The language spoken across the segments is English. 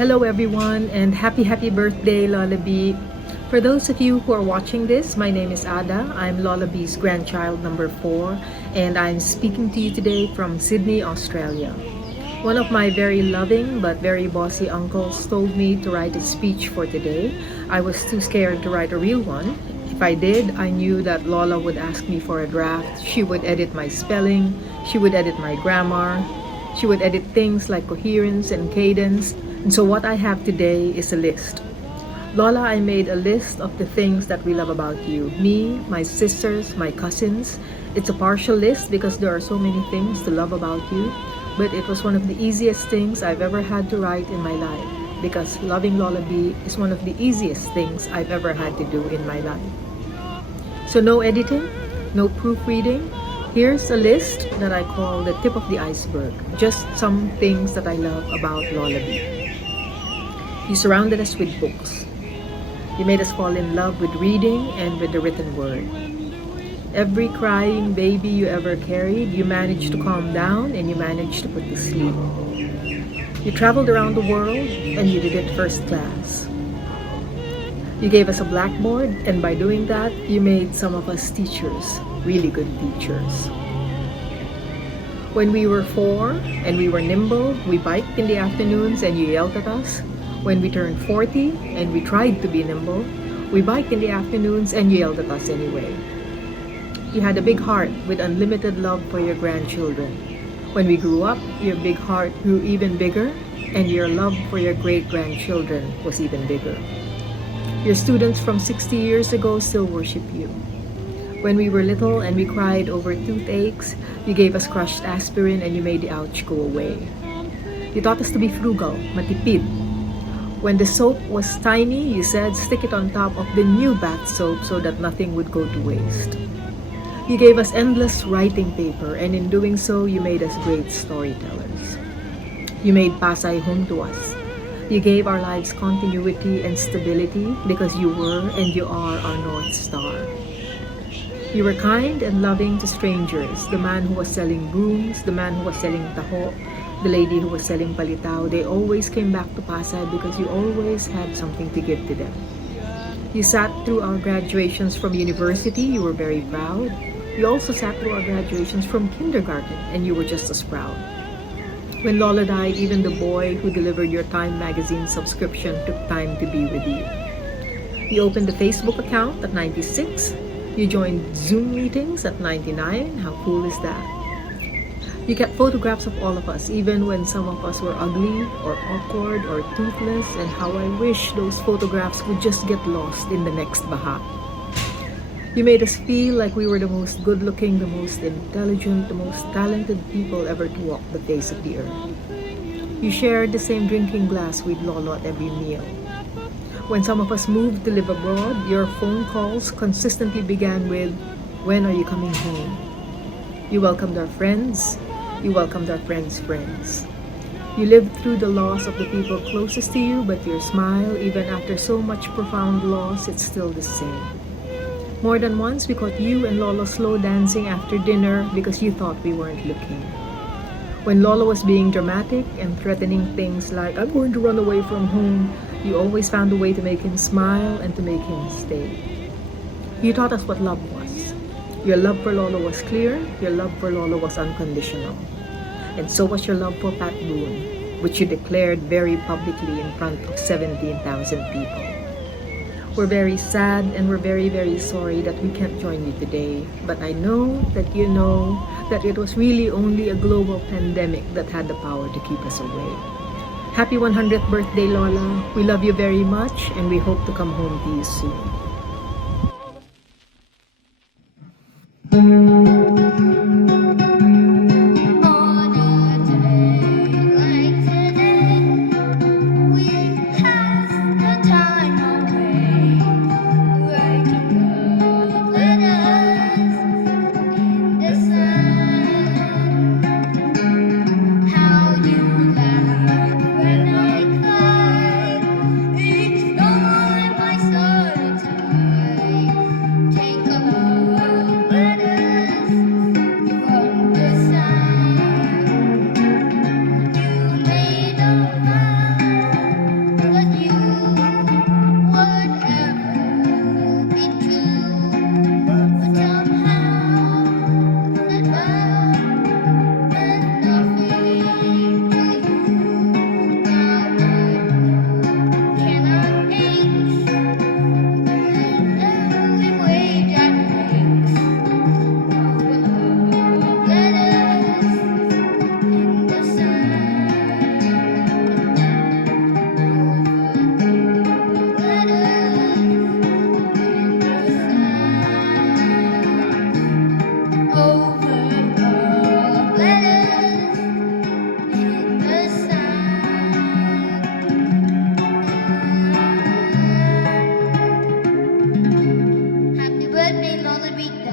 Hello everyone and happy birthday Lola B. For those of you who are watching this, my name is Ada. I'm Lola B's grandchild number 4 and I'm speaking to you today from Sydney, Australia. One of my very loving but very bossy uncles told me to write a speech for today. I was too scared to write a real one. If I did, I knew that Lola would ask me for a draft. She would edit my spelling, she would edit my grammar, she would edit things like coherence and cadence. And so what I have today is a list. Lola, I made a list of the things that we love about you. Me, my sisters, my cousins. It's a partial list because there are so many things to love about you. But it was one of the easiest things I've ever had to write in my life. Because loving Lola B is one of the easiest things I've ever had to do in my life. So no editing, no proofreading. Here's a list that I call the tip of the iceberg. Just some things that I love about Lola B. You surrounded us with books. You made us fall in love with reading and with the written word. Every crying baby you ever carried, you managed to calm down and you managed to put to sleep. You traveled around the world and you did it first class. You gave us a blackboard, and by doing that, you made some of us teachers, really good teachers. When we were 4 and we were nimble, we biked in the afternoons and you yelled at us. When we turned 40 and we tried to be nimble, we biked in the afternoons and you yelled at us anyway. You had a big heart with unlimited love for your grandchildren. When we grew up, your big heart grew even bigger and your love for your great-grandchildren was even bigger. Your students from 60 years ago still worship you. When we were little and we cried over toothaches, you gave us crushed aspirin and you made the ouch go away. You taught us to be frugal, matipid. When the soap was tiny, you said stick it on top of the new bath soap so that nothing would go to waste. You gave us endless writing paper, and in doing so, you made us great storytellers. You made Pasay home to us. You gave our lives continuity and stability because you were and you are our North Star. You were kind and loving to strangers, the man who was selling brooms, the man who was selling taho, the lady who was selling palitaw. They always came back to Pasay because you always had something to give to them. You sat through our graduations from university, you were very proud. You also sat through our graduations from kindergarten and you were just as proud. When Lola died, even the boy who delivered your Time magazine subscription took time to be with you. You opened a Facebook account at 96. You joined Zoom meetings at 99. How cool is that? You kept photographs of all of us, even when some of us were ugly or awkward or toothless, and how I wish those photographs would just get lost in the next baha. You made us feel like we were the most good-looking, the most intelligent, the most talented people ever to walk the face of the earth. You shared the same drinking glass with Lolo at every meal. When some of us moved to live abroad, your phone calls consistently began with, "When are you coming home?" You welcomed our friends. You welcomed our friends' friends. You lived through the loss of the people closest to you, but your smile, even after so much profound loss, it's still the same. More than once, we caught you and Lolo slow dancing after dinner because you thought we weren't looking. When Lolo was being dramatic and threatening things like, "I'm going to run away from home," you always found a way to make him smile and to make him stay. You taught us what love was. Your love for Lolo was clear, your love for Lolo was unconditional. And so was your love for Pat Boone, which you declared very publicly in front of 17,000 people. We're very sad and we're very sorry that we can't join you today. But I know that you know that it was really only a global pandemic that had the power to keep us away. Happy 100th birthday, Lola. We love you very much and we hope to come home to you soon. the beat.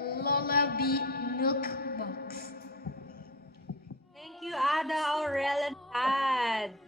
Lullaby Milk Box. Thank you, Ada, Aurel, and Tad.